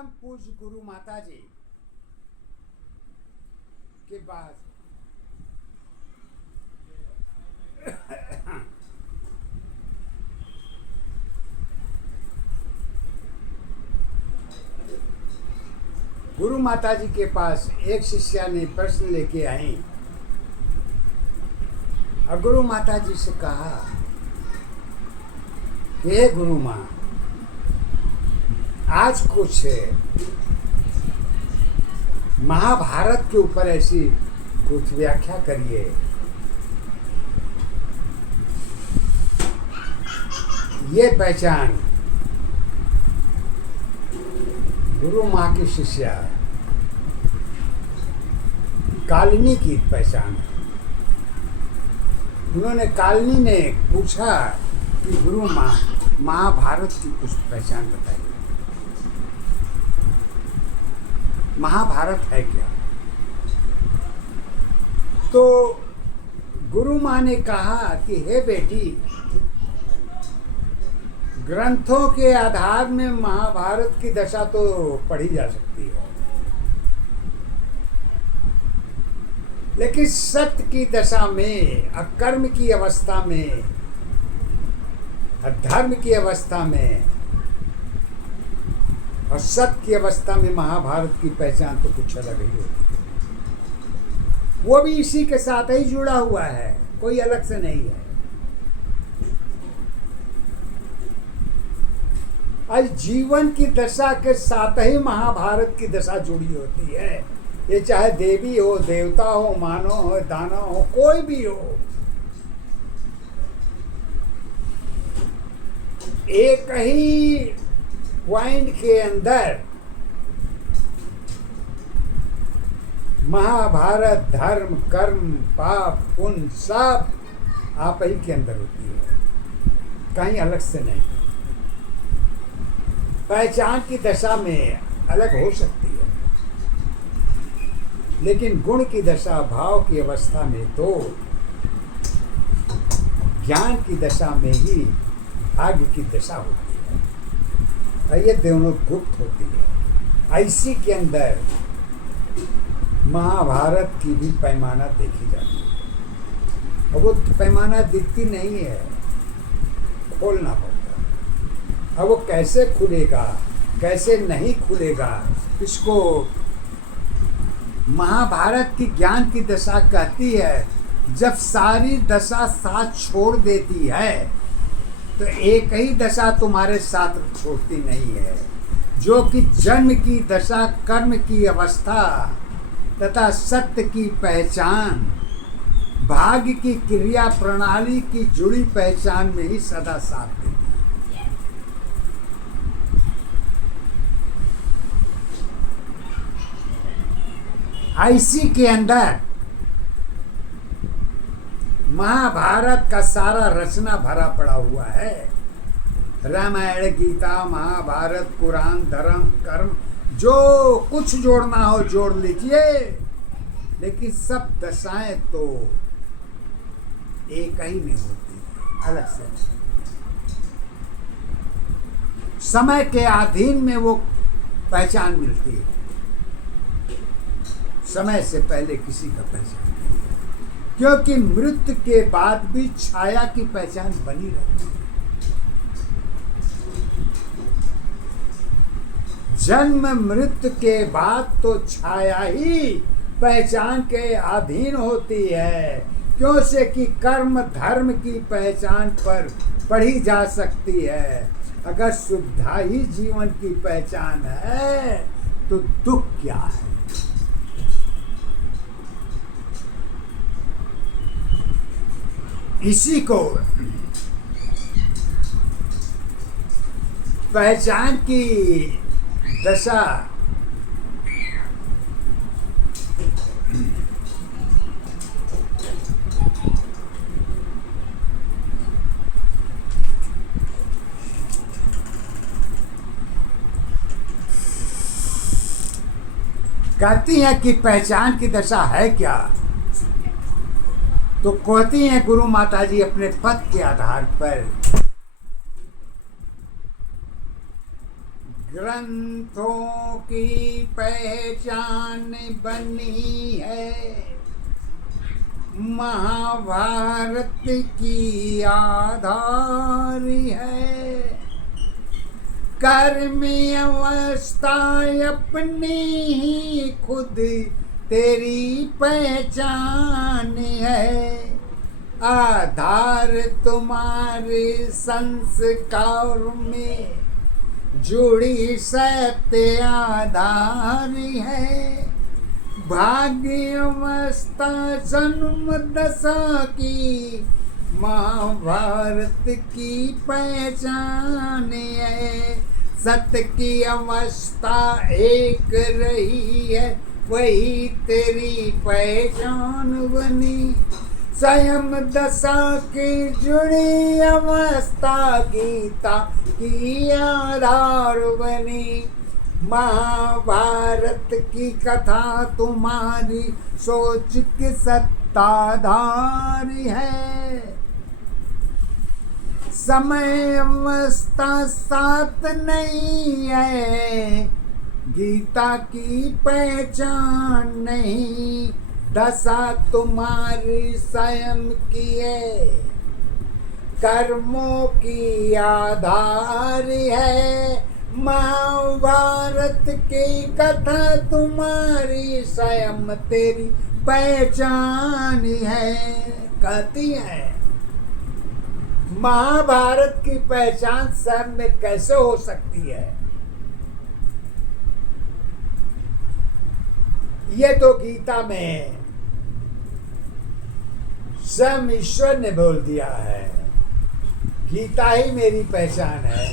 परम पूज्य गुरु माता जी के बाद गुरु माता जी के पास एक शिष्या ने प्रश्न लेके आई और गुरु माता जी से कहा कि हे गुरु माँ, आज कुछ महाभारत के ऊपर ऐसी कुछ व्याख्या करिए। ये पहचान गुरु माँ की शिष्या कालिनी की पहचान है। उन्होंने कालिनी ने पूछा कि गुरु माँ, महाभारत की कुछ पहचान बताइए। महाभारत है क्या? तो गुरु माँ ने कहा कि हे बेटी, ग्रंथों के आधार में महाभारत की दशा तो पढ़ी जा सकती है, लेकिन सत्य की दशा में, अकर्म की अवस्था में, अधर्म की अवस्था में और सत्य की अवस्था में महाभारत की पहचान तो कुछ अलग ही होती है। वो भी इसी के साथ ही जुड़ा हुआ है, कोई अलग से नहीं है। आज जीवन की दशा के साथ ही महाभारत की दशा जुड़ी होती है। ये चाहे देवी हो, देवता हो, मानव हो, दानव हो, कोई भी हो, एक ही पॉइंट के अंदर महाभारत, धर्म, कर्म, पाप, पुण्य सब आप ही के अंदर होती है, कहीं अलग से नहीं। पहचान की दशा में अलग हो सकती है, लेकिन गुण की दशा, भाव की अवस्था में तो ज्ञान की दशा में ही भाग्य की दशा होती है। ये दोनों गुप्त होती है। ऐसी के अंदर महाभारत की भी पैमाना देखी जाती है, और वो पैमाना दिखती नहीं है, खोलना पड़ता है। अब वो कैसे खुलेगा, कैसे नहीं खुलेगा, इसको महाभारत की ज्ञान की दशा कहती है। जब सारी दशा साथ छोड़ देती है तो एक ही दशा तुम्हारे साथ छोड़ती नहीं है, जो कि जन्म की दशा, कर्म की अवस्था तथा सत्य की पहचान, भाग्य की क्रिया प्रणाली की जुड़ी पहचान में ही सदा साथ देती है। ऐसी के अंदर महाभारत का सारा रचना भरा पड़ा हुआ है। रामायण, गीता, महाभारत, कुरान, धर्म, कर्म, जो कुछ जोड़ना हो जोड़ लीजिए, लेकिन सब दशाएं तो एक ही में होती है, अलग से। समय के अधीन में वो पहचान मिलती है, समय से पहले किसी का पहचान नहीं है, क्योंकि मृत्यु के बाद भी छाया की पहचान बनी रहती है। जन्म मृत्यु के बाद तो छाया ही पहचान के अधीन होती है, क्यों से कि कर्म धर्म की पहचान पर पढ़ी जा सकती है। अगर सुविधा ही जीवन की पहचान है तो दुख क्या है? इसी को पहचान की दशा कहती है कि पहचान की दशा है क्या? तो कहती हैं गुरु माता जी अपने पद के आधार पर, ग्रंथों की पहचान बनी है, महाभारत की आधार है। कर्म अवस्था अपनी ही खुद तेरी पहचान है, आधार तुम्हारे संस्कार में जुड़ी सत्य आधार है। भाग्य अवस्था जन्म दशा की महाभारत की पहचान है। सत्य की अवस्था एक रही है, वही तेरी पहचान बनी। स्वयं दशा की जुड़ी अवस्था गीता की आधार बनी। महाभारत की कथा तुम्हारी सोच की सत्ताधार है। समय अवस्था साथ नहीं है, गीता की पहचान नहीं। दशा तुम्हारी स्वयं की है, कर्मों की आधार है। महाभारत की कथा तुम्हारी स्वयं तेरी पहचान है। कहती है महाभारत की पहचान स्वयं में कैसे हो सकती है? ये तो गीता में स्वयं ईश्वर ने बोल दिया है, गीता ही मेरी पहचान है।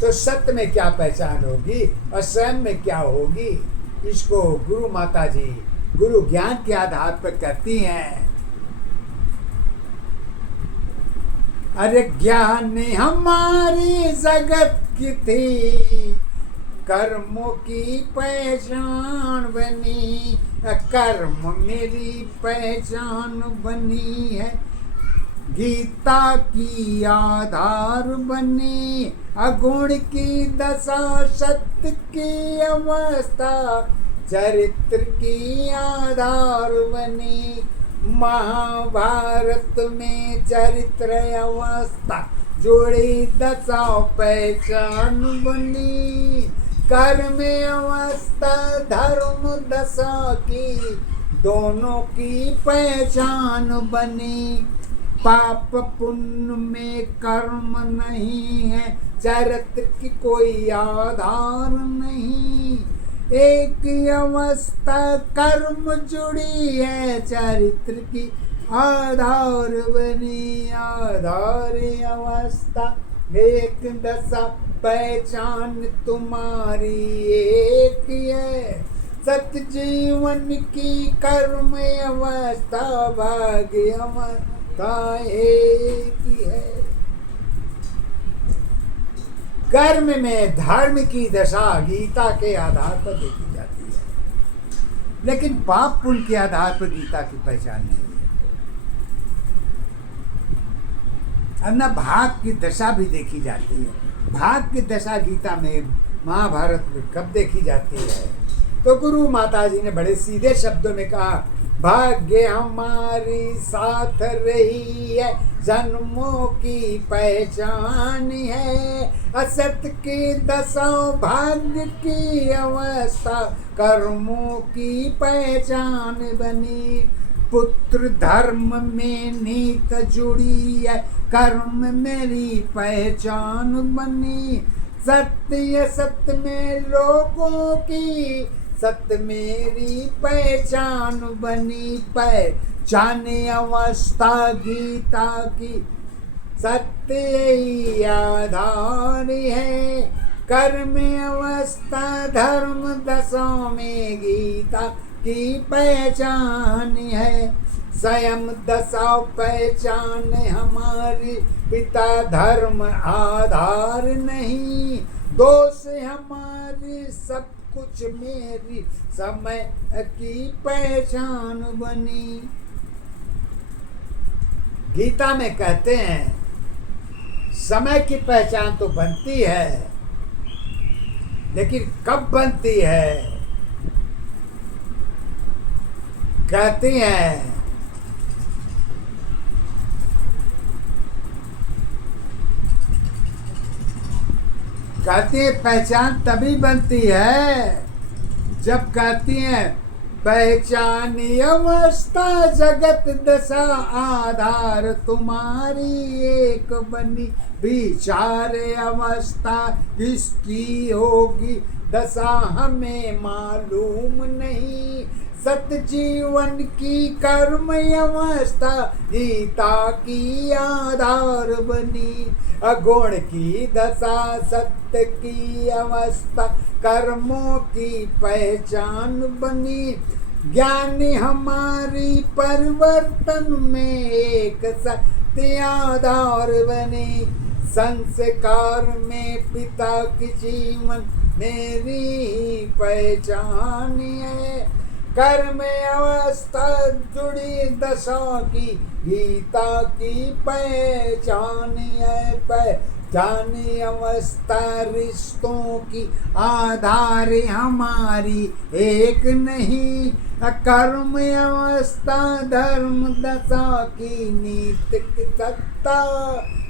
तो सत्य में क्या पहचान होगी और स्वयं में क्या होगी? इसको गुरु माता जी गुरु ज्ञान के आधार पर कहती हैं। अरे ज्ञान हमारी जगत की थी, कर्मों की पहचान बनी। कर्म मेरी पहचान बनी है, गीता की आधार बनी। अगुण की दशा सत्य की अवस्था चरित्र की आधार बनी। महाभारत में चरित्र अवस्था जोड़ी दशा पहचान बनी। कर्म अवस्था धर्म दशा की दोनों की पहचान बनी। पाप पुण्य में कर्म नहीं है, चरित्र की कोई आधार नहीं। एक अवस्था कर्म जुड़ी है, चरित्र की आधार बनी। आधार अवस्था एक दशा पहचान तुम्हारी एक है। सत्य जीवन की कर्म अवस्था भाग्य अवस्था एक है। कर्म में धर्म की दशा गीता के आधार पर देखी जाती है, लेकिन पाप पुण्य के आधार पर गीता की पहचान नहीं है। अब ना भाग की दशा भी देखी जाती है। भाग की दशा गीता में महाभारत में कब देखी जाती है? तो गुरु माता जी ने बड़े सीधे शब्दों में कहा, भाग्य हमारी साथ रही है, जन्मों की पहचान है। असत की दशा भाग्य की अवस्था कर्मों की पहचान बनी। पुत्र धर्म में नीत जुड़ी है, कर्म मेरी पहचान बनी। सत्य सत्य में लोगों की सत्य मेरी पहचान बनी। पहचान अवस्था गीता की सत्य ही आधार है। कर्म अवस्था धर्म दशा में गीता की पहचान है। स्वयं दशा पहचान हमारी, पिता धर्म आधार नहीं। दोष हमारी सब कुछ मेरी, समय की पहचान बनी। गीता में कहते हैं समय की पहचान तो बनती है, लेकिन कब बनती है? कहती हैं पहचान तभी बनती है जब कहती हैं पहचानी अवस्था जगत दशा आधार तुम्हारी एक बनी विचार अवस्था किसकी होगी दशा हमें मालूम नहीं। सत जीवन की कर्म अवस्था गीता की आधार बनी। अगुण की दशा सत्य की अवस्था कर्मों की पहचान बनी। ज्ञानी हमारी परिवर्तन में एक सत्य आधार बनी। संस्कार में पिता की जीवन मेरी पहचान है। कर्म अवस्था जुड़ी दशा की गीता की पहचान है। पहचानी अवस्था रिश्तों की आधार हमारी एक नहीं। कर्म अवस्था धर्म दशा की नीतिक सत्ता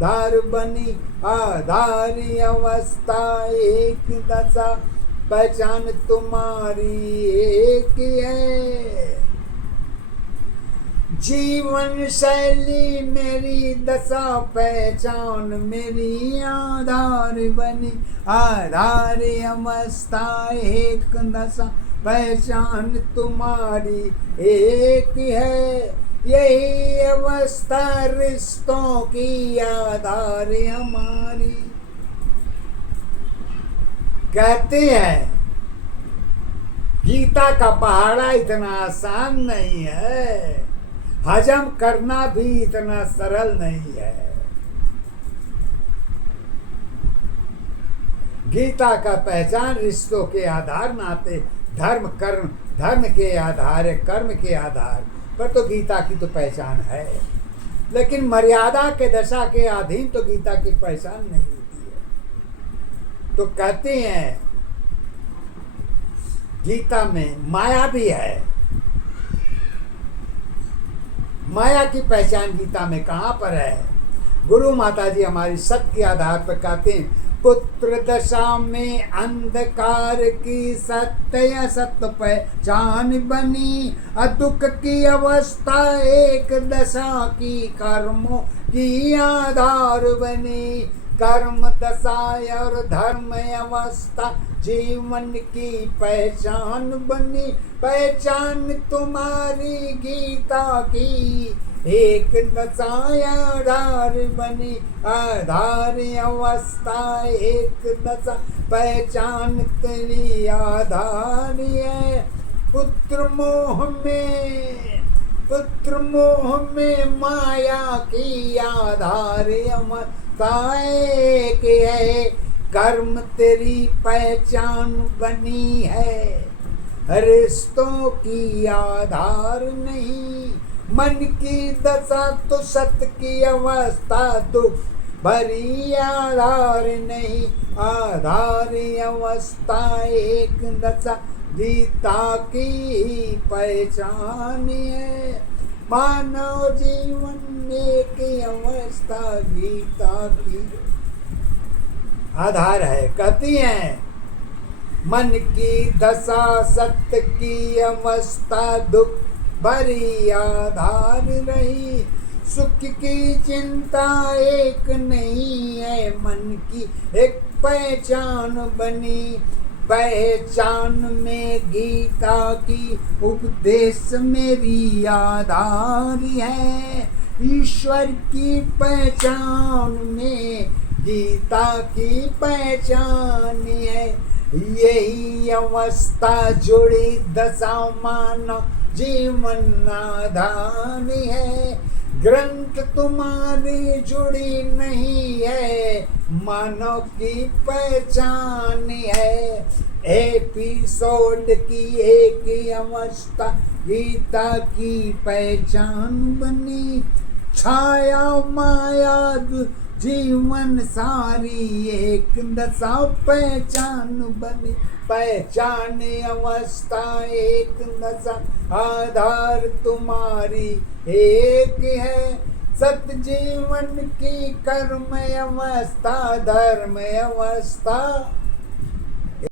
धार बनी। आधारी अवस्था एक दशा पहचान तुम्हारी एक है। जीवन शैली मेरी दशा पहचान मेरी आधार बनी। आधार अवस्था एक दशा पहचान तुम्हारी एक है। यही अवस्था रिश्तों की आधार हमारी। कहते हैं गीता का पहाड़ा इतना आसान नहीं है, हजम करना भी इतना सरल नहीं है। गीता का पहचान रिश्तों के आधार नाते धर्म कर्म धर्म के आधार कर्म के आधार पर तो गीता की तो पहचान है, लेकिन मर्यादा के दशा के अधीन तो गीता की पहचान नहीं होती है। तो कहते हैं गीता में माया भी है। माया की पहचान गीता में कहाँ पर है? गुरु माता जी हमारी सत्य के आधार पर कहते हैं पुत्र दशा में अंधकार की सत्य सत्य पहचान बनी। दुख की अवस्था एक दशा की कर्मों की आधार बनी। कर्म दशा और धर्म अवस्था जीवन की पहचान बनी। पहचान तुम्हारी गीता की एक दशा आधार बनी। आधार अवस्था एक दशा पहचान तेरी आधार है। पुत्र मोह में माया की आधार अवस्था एक है। कर्म तेरी पहचान बनी है, रिश्तों की आधार नहीं। मन की दशा तो सत्य की अवस्था दुख भरी आधार नहीं। आधार अवस्था एक दशा गीता की पहचान है। मानव जीवन एक अवस्था गीता की आधार है। कहती हैं मन की दशा सत्य की अवस्था दुख भरी आधार रही। सुख की चिंता एक नहीं है, मन की एक पहचान बनी। पहचान में गीता की उपदेश मेरी आधार है। ईश्वर की पहचान में गीता की पहचान है। यही अवस्था जुड़ी दशा मानव जीवन आधार है। ग्रंथ तुम्हारी जुड़ी नहीं है, मानव की पहचान है। एपिसोड की एक अवस्था गीता की पहचान बनी। छाया माया जीवन सारी एक दशा पहचान बने, पहचान अवस्था एक दशा, आधार तुम्हारी एक है। सत जीवन की कर्म अवस्था, धर्म अवस्था